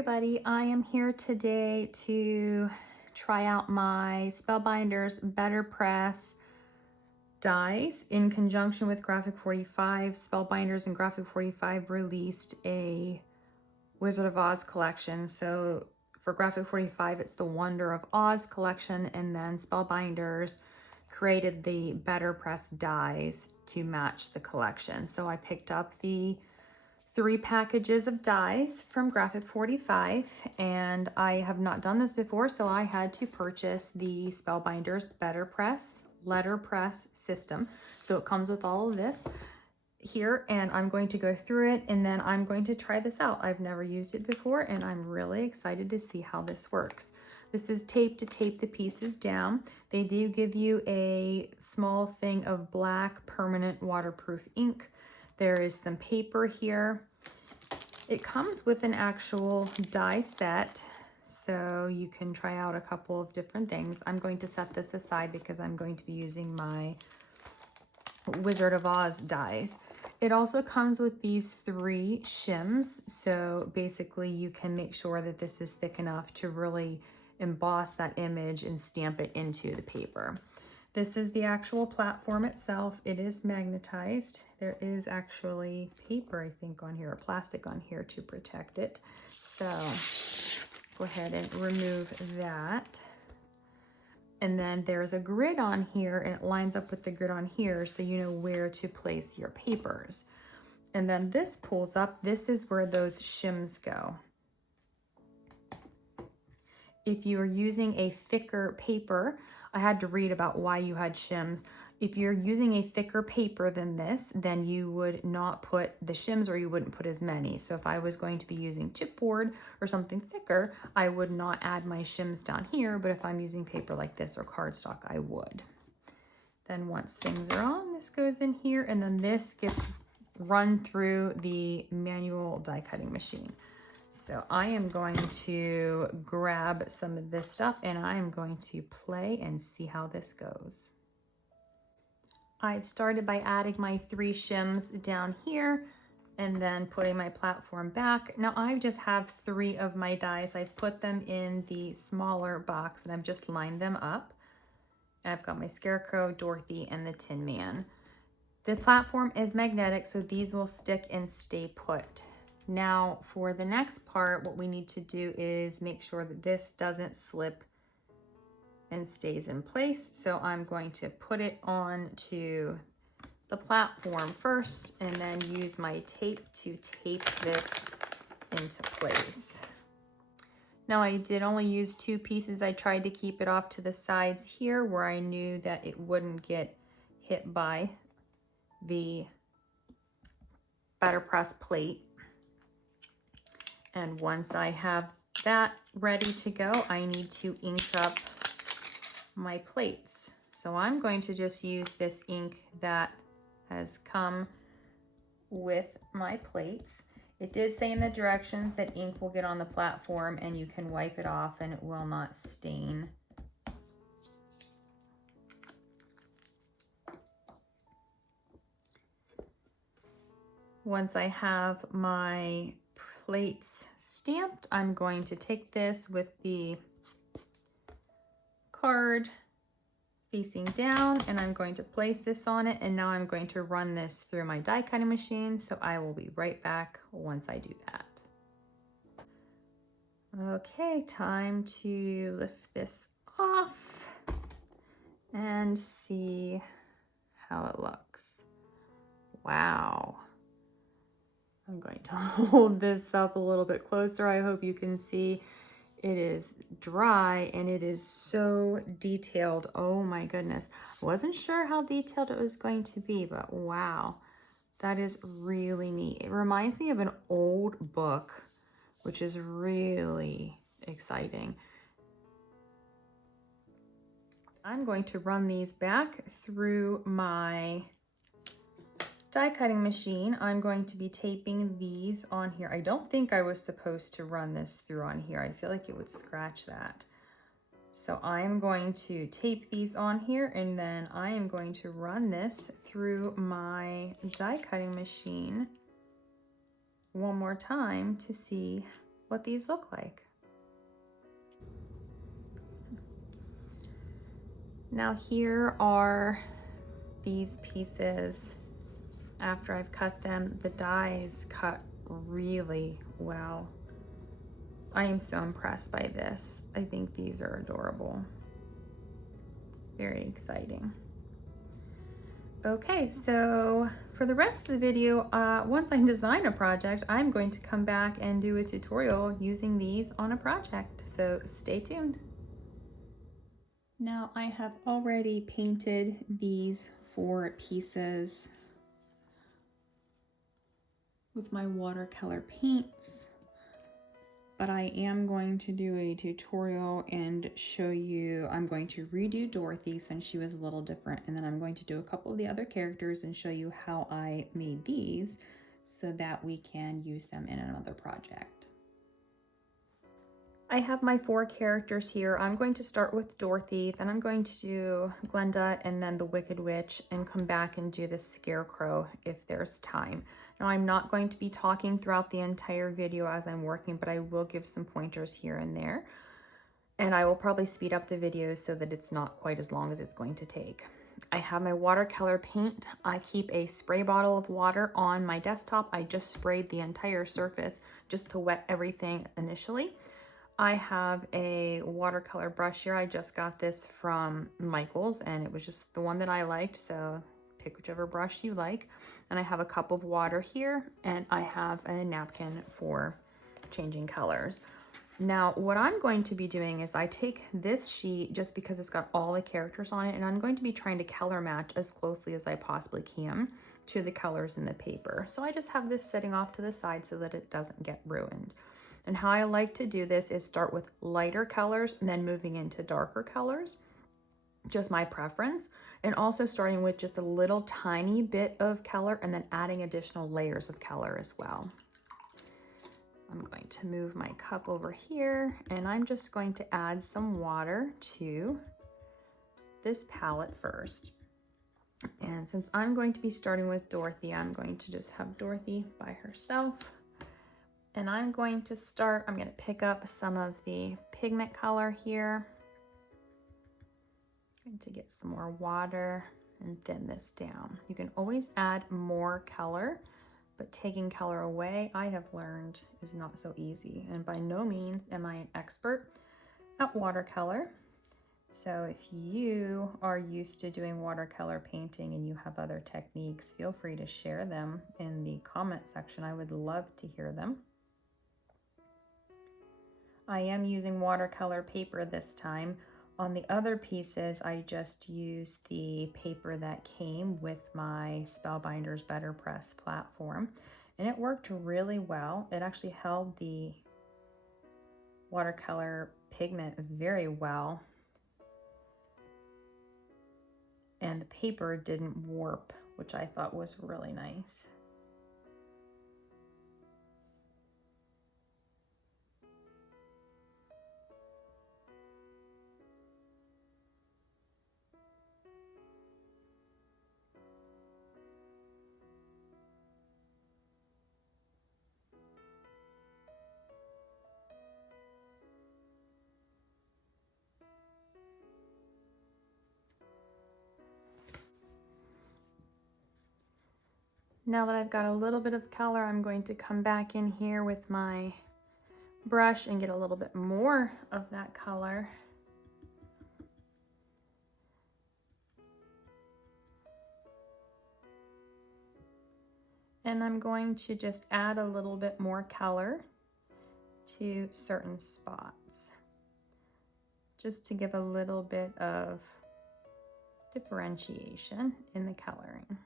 everybody, I am here today to try out my Spellbinders BetterPress dies in conjunction with Graphic 45. Spellbinders and Graphic 45 released a Wizard of Oz collection. So for Graphic 45, it's the Wonder of Oz collection, and then Spellbinders created the BetterPress dies to match the collection. So I picked up the 3 packages of dies from Graphic 45, and I have not done this before, so I had to purchase the Spellbinders BetterPress letterpress system. So it comes with all of this here, and I'm going to go through it, and then I'm going to try this out. I've never used it before, and I'm really excited to see how this works. This is tape to tape the pieces down. They do give you a small thing of black permanent waterproof ink. There is some paper here. It comes with an actual die set, so you can try out a couple of different things. I'm going to set this aside because I'm going to be using my Wizard of Oz dies. It also comes with these 3 shims, so basically you can make sure that this is thick enough to really emboss that image and stamp it into the paper. This is the actual platform itself. It is magnetized. There is actually paper, I think, on here, or plastic on here to protect it. So go ahead and remove that. And then there's a grid on here, and it lines up with the grid on here, so you know where to place your papers. And then this pulls up. This is where those shims go. If you are using a thicker paper, I had to read about why you had shims. If you're using a thicker paper than this, then you would not put the shims, or you wouldn't put as many. So if I was going to be using chipboard or something thicker, I would not add my shims down here, but if I'm using paper like this or cardstock, I would. Then once things are on, this goes in here, and then this gets run through the manual die cutting machine. So I am going to grab some of this stuff, and I am going to play and see how this goes. I've started by adding my 3 shims down here and then putting my platform back. Now I just have 3 of my dies. I've put them in the smaller box and I've just lined them up. I've got my Scarecrow, Dorothy, and the Tin Man. The platform is magnetic, so these will stick and stay put. Now for the next part, what we need to do is make sure that this doesn't slip and stays in place. So I'm going to put it on to the platform first and then use my tape to tape this into place. Now I did only use 2 pieces. I tried to keep it off to the sides here where I knew that it wouldn't get hit by the BetterPress plate. And once I have that ready to go, I need to ink up my plates. So I'm going to just use this ink that has come with my plates. It did say in the directions that ink will get on the platform and you can wipe it off and it will not stain. Once I have my plates stamped, I'm going to take this with the card facing down and I'm going to place this on it, and now I'm going to run this through my die cutting machine, so I will be right back once I do that. Okay, time to lift this off and see how it looks. Wow. I'm going to hold this up a little bit closer. I hope you can see it is dry and it is so detailed. Oh my goodness. I wasn't sure how detailed it was going to be, but wow, that is really neat. It reminds me of an old book, which is really exciting. I'm going to run these back through my die cutting machine. I'm going to be taping these on here. I don't think I was supposed to run this through on here. I feel like it would scratch that. So I'm going to tape these on here, and then I am going to run this through my die cutting machine one more time to see what these look like. Now here are these pieces. After I've cut them, the dies cut really well. I am so impressed by this. I think these are adorable. Very exciting. Okay, so for the rest of the video, once I design a project, I'm going to come back and do a tutorial using these on a project. So stay tuned. Now I have already painted these 4 pieces with my watercolor paints, but I am going to do a tutorial and show you. I'm going to redo Dorothy since she was a little different, and then I'm going to do a couple of the other characters and show you how I made these so that we can use them in another project. I have my 4 characters here. I'm going to start with Dorothy, then I'm going to do Glenda and then the Wicked Witch, and come back and do the Scarecrow if there's time. Now I'm not going to be talking throughout the entire video as I'm working, but I will give some pointers here and there. And I will probably speed up the video so that it's not quite as long as it's going to take. I have my watercolor paint. I keep a spray bottle of water on my desktop. I just sprayed the entire surface just to wet everything initially. I have a watercolor brush here. I just got this from Michael's and it was just the one that I liked, so pick whichever brush you like. And I have a cup of water here, and I have a napkin for changing colors. Now what I'm going to be doing is I take this sheet just because it's got all the characters on it, and I'm going to be trying to color match as closely as I possibly can to the colors in the paper. So I just have this sitting off to the side so that it doesn't get ruined. And how I like to do this is start with lighter colors and then moving into darker colors, just my preference, and also starting with just a little tiny bit of color and then adding additional layers of color as well. I'm going to move my cup over here, and I'm just going to add some water to this palette first. And since I'm going to be starting with Dorothy, I'm going to just have Dorothy by herself. And I'm going to pick up some of the pigment color here. I'm going to get some more water and thin this down. You can always add more color, but taking color away, I have learned, is not so easy. And by no means am I an expert at watercolor. So if you are used to doing watercolor painting and you have other techniques, feel free to share them in the comment section. I would love to hear them. I am using watercolor paper this time. On the other pieces, I just used the paper that came with my Spellbinders BetterPress platform, and it worked really well. It actually held the watercolor pigment very well, and the paper didn't warp, which I thought was really nice. Now that I've got a little bit of color, I'm going to come back in here with my brush and get a little bit more of that color. And I'm going to just add a little bit more color to certain spots, just to give a little bit of differentiation in the coloring.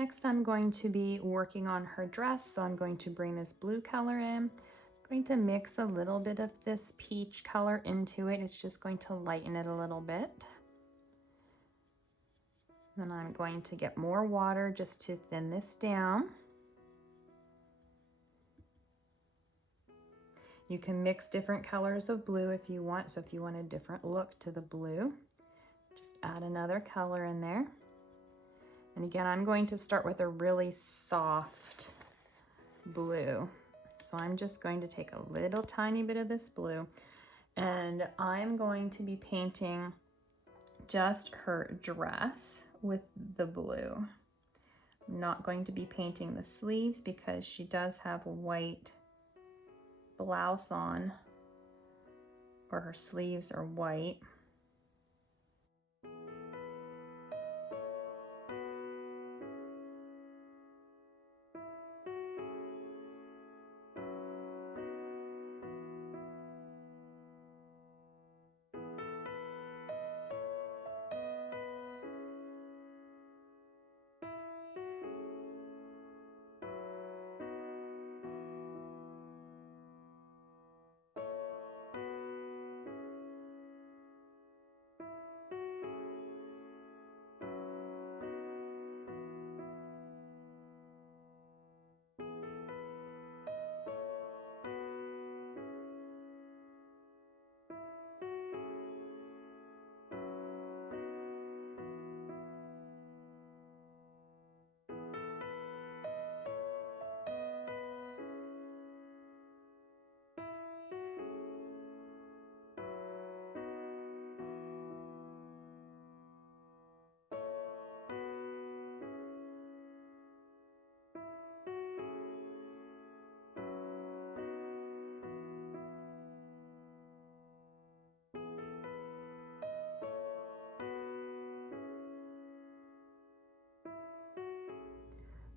Next, I'm going to be working on her dress, so I'm going to bring this blue color in. I'm going to mix a little bit of this peach color into it. It's just going to lighten it a little bit. Then I'm going to get more water just to thin this down. You can mix different colors of blue if you want. So if you want a different look to the blue, just add another color in there. And again, I'm going to start with a really soft blue. So I'm just going to take a little tiny bit of this blue, and I'm going to be painting just her dress with the blue. I'm not going to be painting the sleeves because she does have a white blouse on, or her sleeves are white.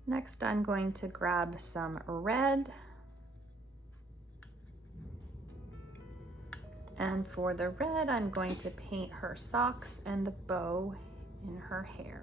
Next, I'm going to grab some red. And for the red, I'm going to paint her socks and the bow in her hair.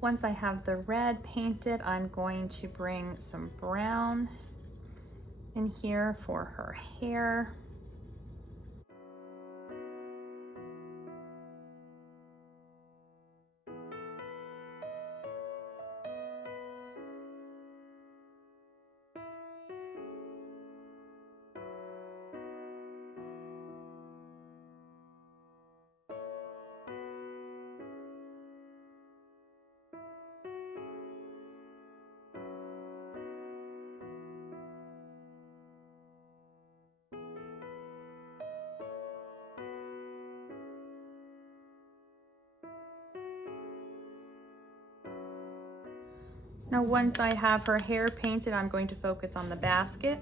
Once I have the red painted, I'm going to bring some brown in here for her hair. Now, once I have her hair painted, I'm going to focus on the basket.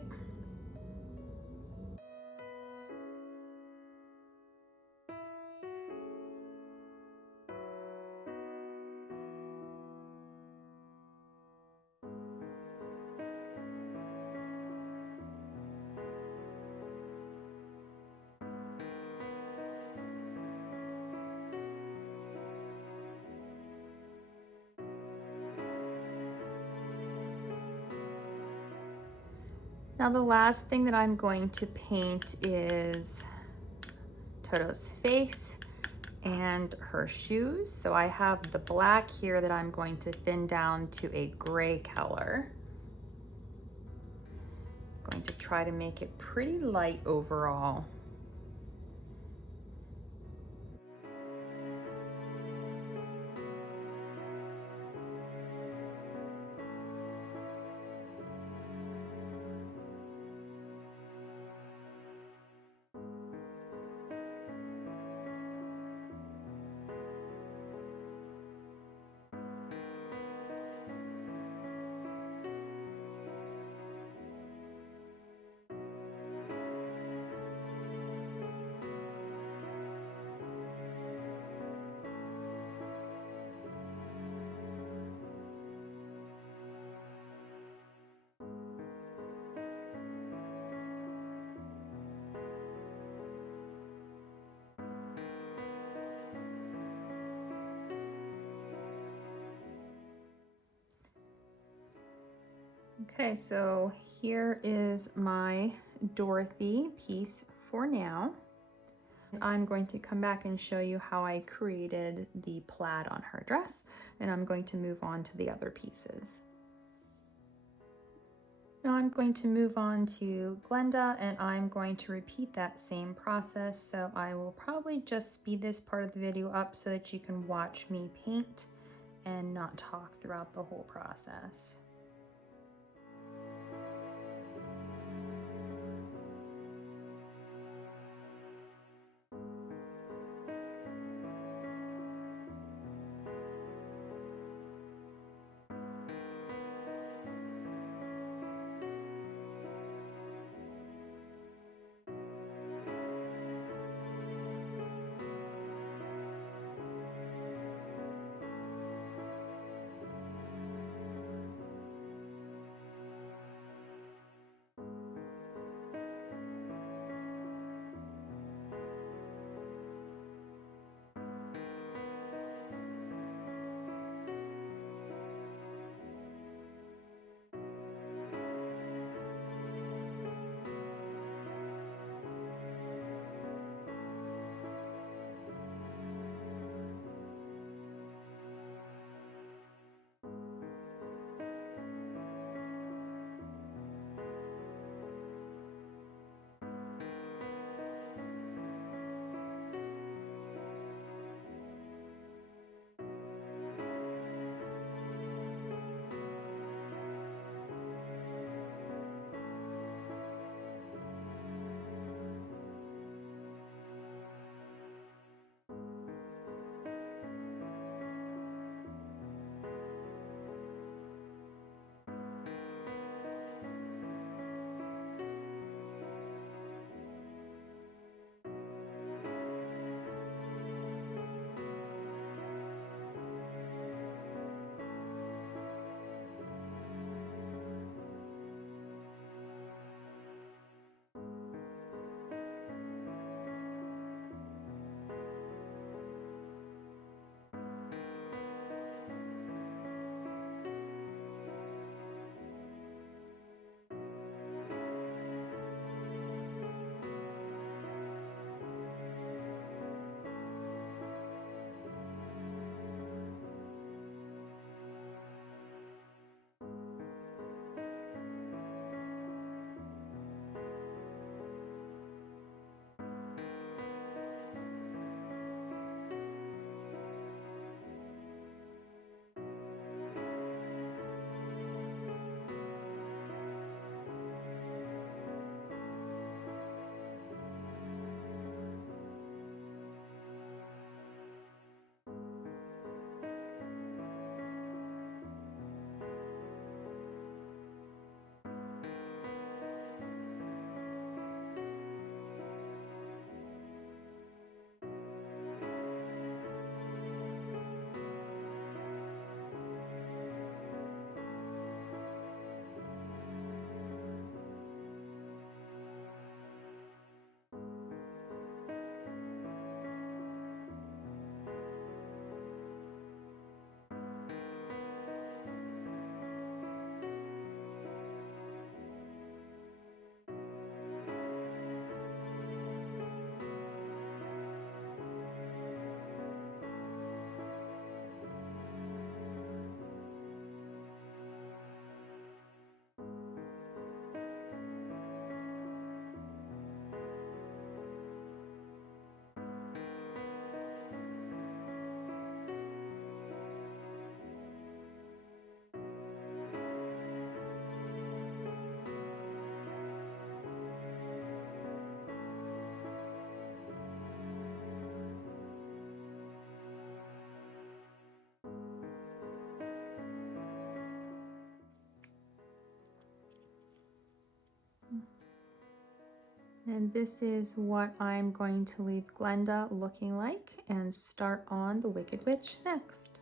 Now the last thing that I'm going to paint is Toto's face and her shoes. So I have the black here that I'm going to thin down to a gray color. I'm going to try to make it pretty light overall. Okay, so here is my Dorothy piece for now. I'm going to come back and show you how I created the plaid on her dress, and I'm going to move on to the other pieces. Now I'm going to move on to Glenda, and I'm going to repeat that same process. So I will probably just speed this part of the video up so that you can watch me paint and not talk throughout the whole process. And this is what I'm going to leave Glenda looking like and start on the Wicked Witch next.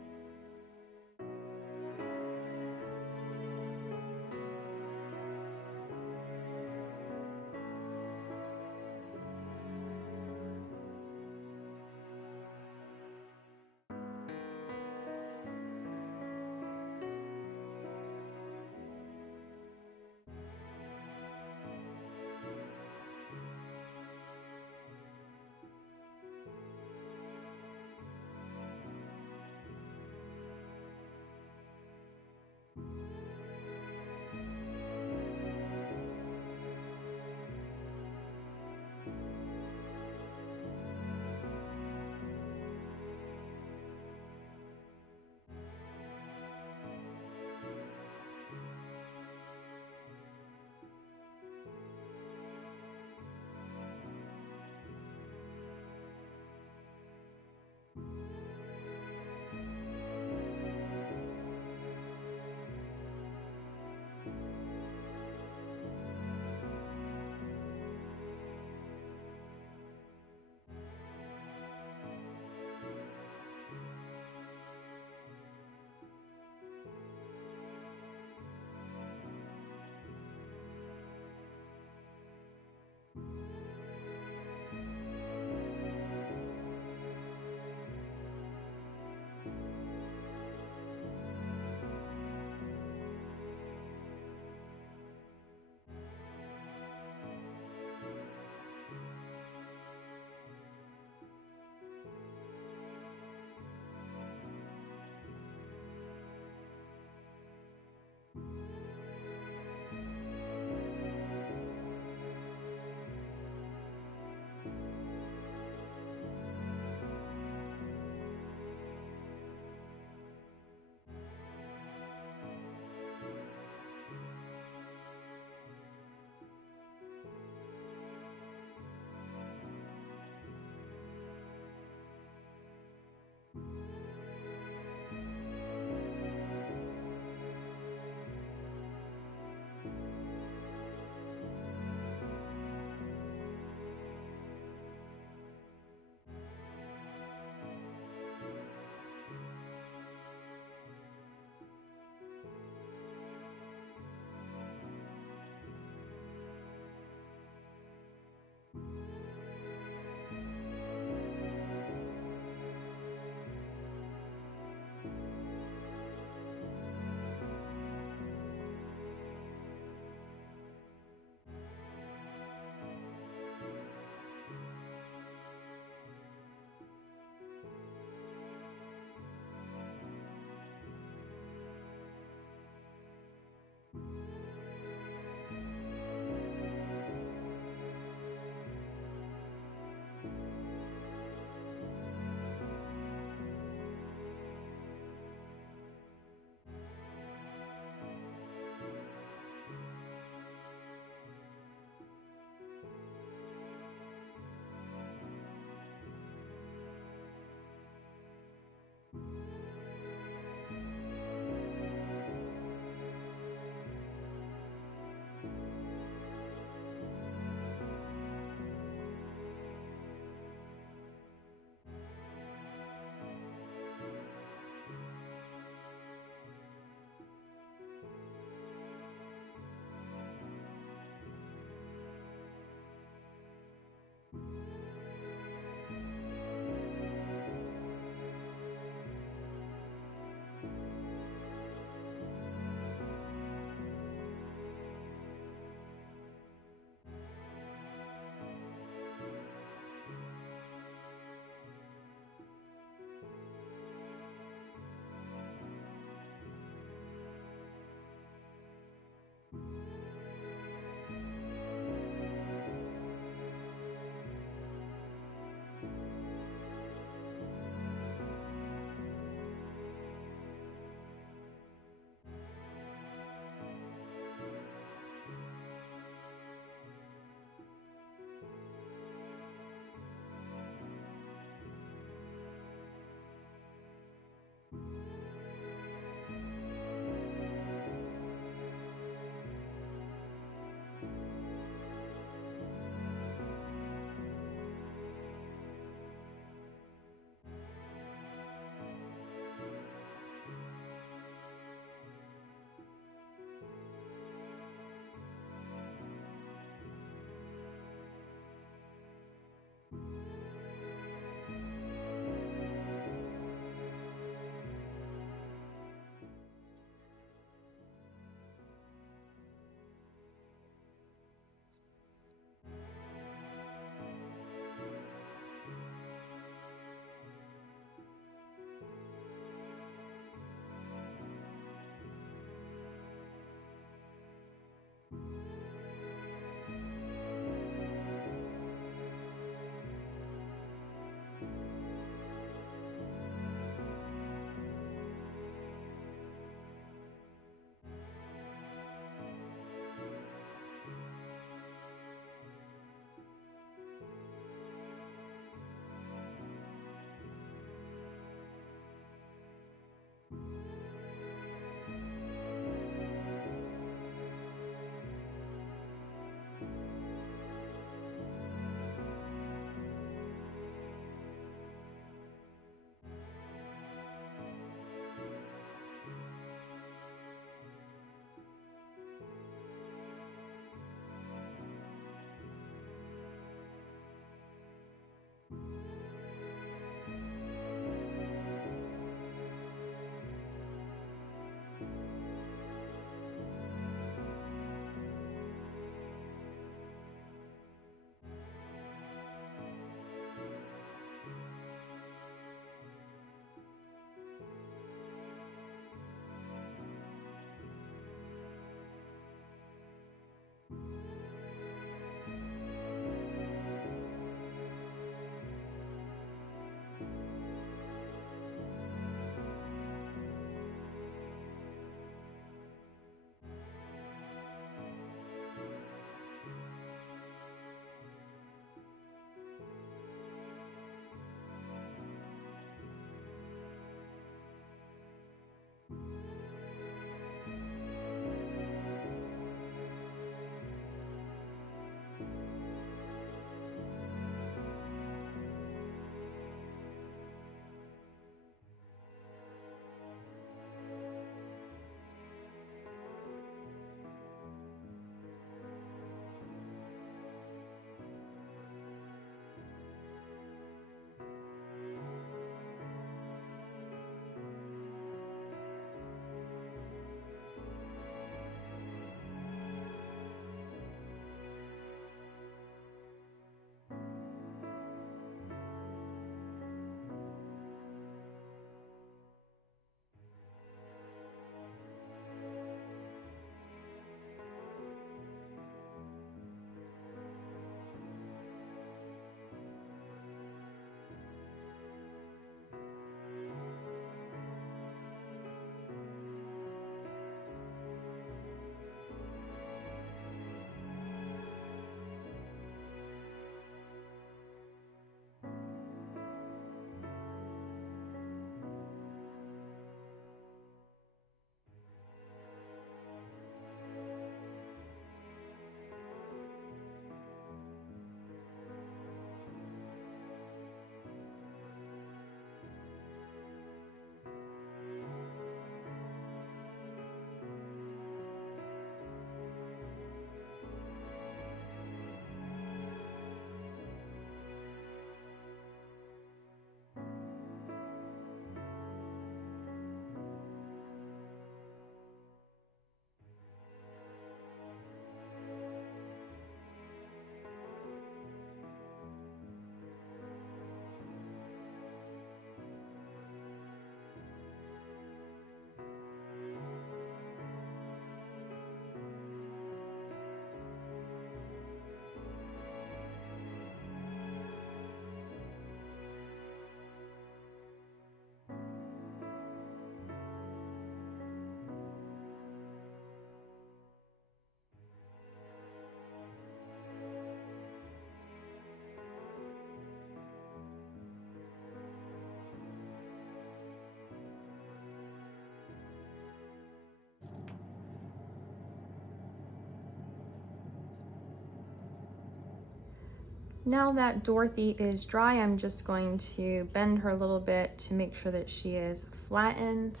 Now that Dorothy is dry, I'm just going to bend her a little bit to make sure that she is flattened.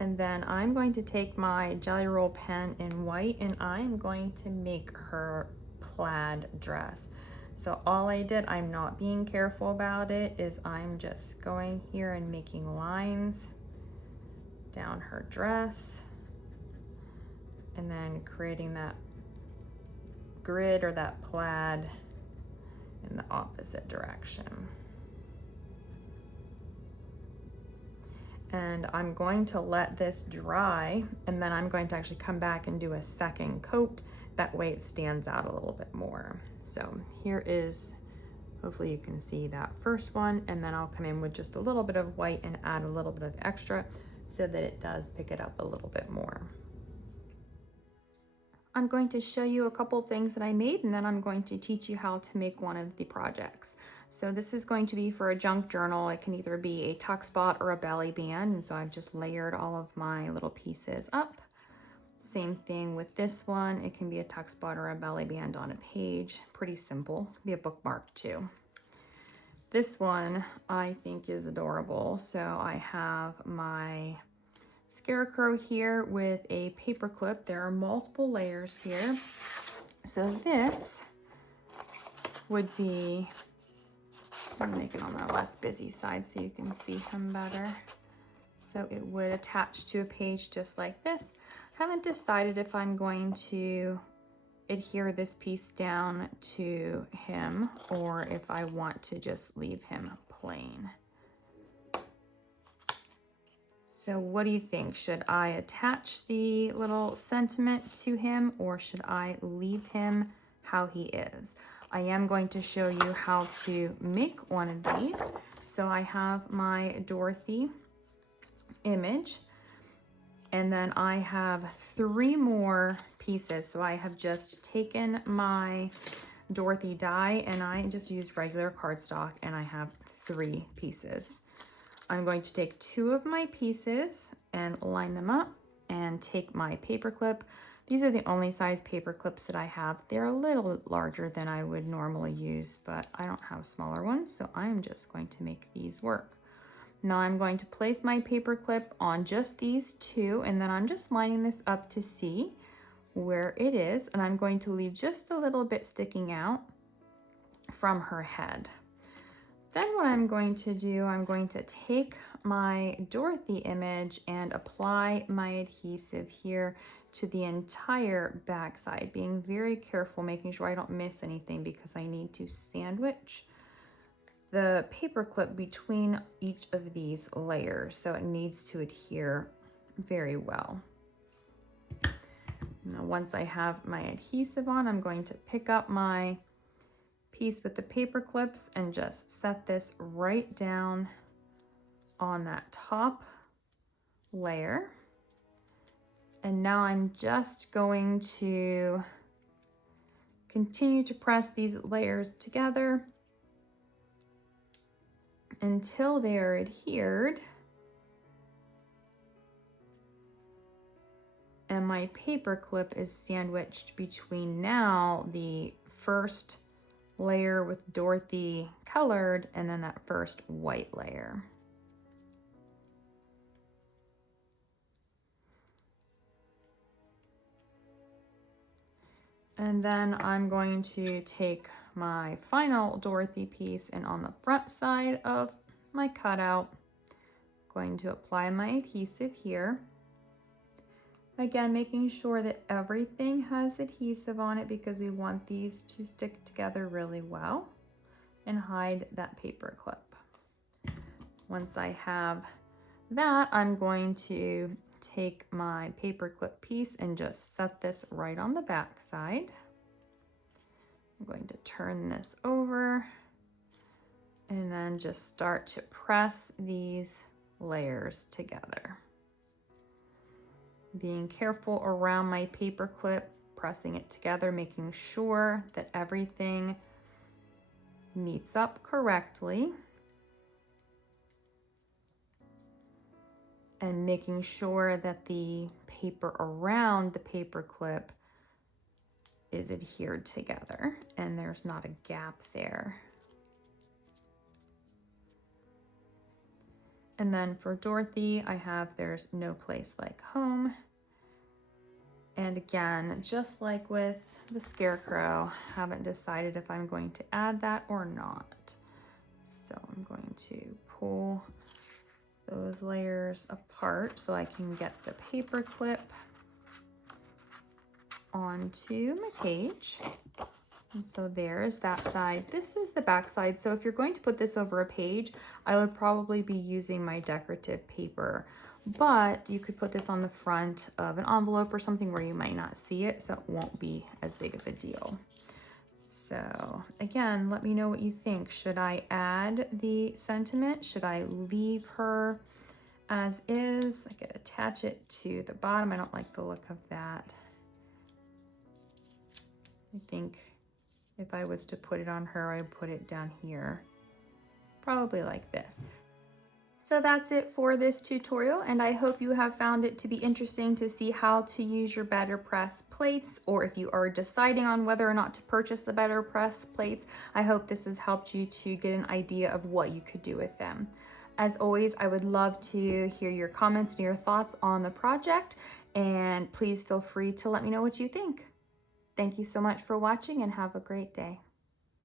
And then I'm going to take my Jelly Roll pen in white and I'm going to make her plaid dress. So all I did, I'm not being careful about it, is I'm just going here and making lines down her dress and then creating that grid or that plaid in the opposite direction. And I'm going to let this dry, and then I'm going to actually come back and do a second coat. That way it stands out a little bit more. So here is, hopefully you can see that first one, and then I'll come in with just a little bit of white and add a little bit of extra so that it does pick it up a little bit more. I'm going to show you a couple things that I made, and then I'm going to teach you how to make one of the projects. So this is going to be for a junk journal. It can either be a tuck spot or a belly band, and so I've just layered all of my little pieces up. Same thing with this one. It can be a tuck spot or a belly band on a page. Pretty simple. It can be a bookmark too. This one I think is adorable. So I have my scarecrow here with a paper clip. There are multiple layers here. So this would be, I'm gonna make it on the less busy side so you can see him better. So it would attach to a page just like this. I haven't decided if I'm going to adhere this piece down to him or if I want to just leave him plain. So what do you think? Should I attach the little sentiment to him or should I leave him how he is? I am going to show you how to make one of these. So I have my Dorothy image and then I have 3 more pieces. So I have just taken my Dorothy die and I just used regular cardstock and I have 3 pieces. I'm going to take 2 of my pieces and line them up and take my paper clip. These are the only size paper clips that I have. They're a little larger than I would normally use, but I don't have smaller ones, so I'm just going to make these work. Now I'm going to place my paper clip on just these 2, and then I'm just lining this up to see where it is, and I'm going to leave just a little bit sticking out from her head. Then what I'm going to do, I'm going to take my Dorothy image and apply my adhesive here to the entire back side, being very careful, making sure I don't miss anything because I need to sandwich the paper clip between each of these layers, so it needs to adhere very well. Now once I have my adhesive on, I'm going to pick up my piece with the paper clips and just set this right down on that top layer. And now I'm just going to continue to press these layers together until they are adhered and my paper clip is sandwiched between now the first layer with Dorothy colored and then that first white layer. And then I'm going to take my final Dorothy piece and on the front side of my cutout, I'm going to apply my adhesive here. Again, making sure that everything has adhesive on it because we want these to stick together really well and hide that paper clip. Once I have that, I'm going to take my paper clip piece and just set this right on the back side. I'm going to turn this over and then just start to press these layers together. Being careful around my paper clip, pressing it together, making sure that everything meets up correctly. And making sure that the paper around the paper clip is adhered together and there's not a gap there. And then for Dorothy, I have There's No Place Like Home. And again, just like with the Scarecrow, haven't decided if I'm going to add that or not. So I'm going to pull those layers apart so I can get the paper clip onto my page. And so there's that side. This is the back side. So if you're going to put this over a page, I would probably be using my decorative paper, but you could put this on the front of an envelope or something where you might not see it, so it won't be as big of a deal. So again, let me know what you think. Should I add the sentiment? Should I leave her as is? I could attach it to the bottom. I don't like the look of that. I think if I was to put it on her, I'd put it down here, probably like this. So that's it for this tutorial, and I hope you have found it to be interesting to see how to use your BetterPress plates, or if you are deciding on whether or not to purchase the BetterPress plates, I hope this has helped you to get an idea of what you could do with them. As always, I would love to hear your comments and your thoughts on the project, and please feel free to let me know what you think. Thank you so much for watching and have a great day.